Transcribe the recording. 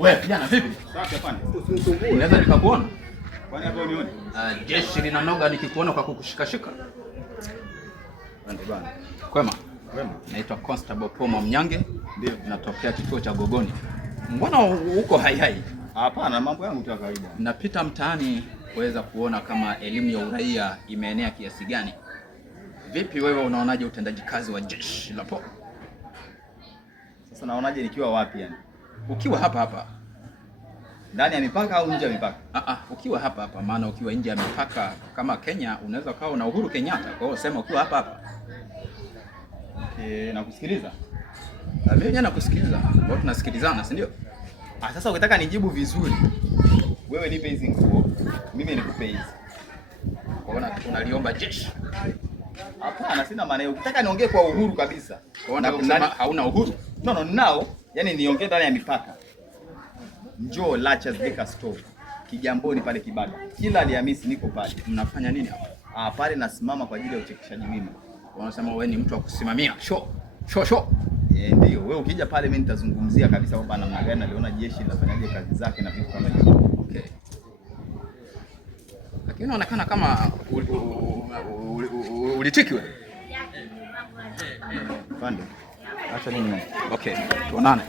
Wewe kijana vipi? Safi afande. Usinisumbue. Naweza nikakuona? Kwani hapo unione? Jeshi linanoga nikikuona kwa kukushikashika. Asante bwana. Kwema? Kwema. Naitwa Constable Pomo Mnyange. Ndio. Natokea kituo cha Gogoni. Mbona uko hai? Hapana, mambo yangu tu ya kawaida. Napita mtaani kuweza kuona kama elimu ya uraia imeenea kiasi gani. Vipi wewe unaonaje utendaji kazi wa jeshi la polisi? Sasa naonaje nikiwa wapi yani? Ukiwa hapa. Ndani ya mipaka au nje ya mipaka? Ukiwa hapa maana ukiwa nje ya mipaka kama Kenya unaweza kawa na Uhuru Kenyatta. Kwa hiyo sema ukiwa hapa. Nakusikiliza. Mimi nakusikiliza. Kwa tunasikilizana, si ndio? Sasa ukitaka nijibu vizuri, wewe nipe hizi nguo, mimi nikupe hizi. Kwa hiyo unaliomba jeshi? Hapana, sina maana hiyo. Ukitaka niongee kwa uhuru kabisa. Kwa hiyo hauna uhuru? No, ninao. Yaani niongee ndani ya mipaka. Njoo Lachas Liquor Store. Kigamboni pale Kibada. Kila Alhamisi niko pale. Mnafanya nini hapa? Pale nasimama kwa ajili ya uchekeshaji wima. Wanasema wewe ni mtu wa kusimamia show. Ndio. Wewe ukija pale mimi nitazungumzia kabisa kwamba namna gani naliona jeshi linafanyaje kazi zake na vitu kama hivyo. Okay. Lakini inaonekana kama ulitiki wewe. Pande. Acha nini? Okay, tuonane.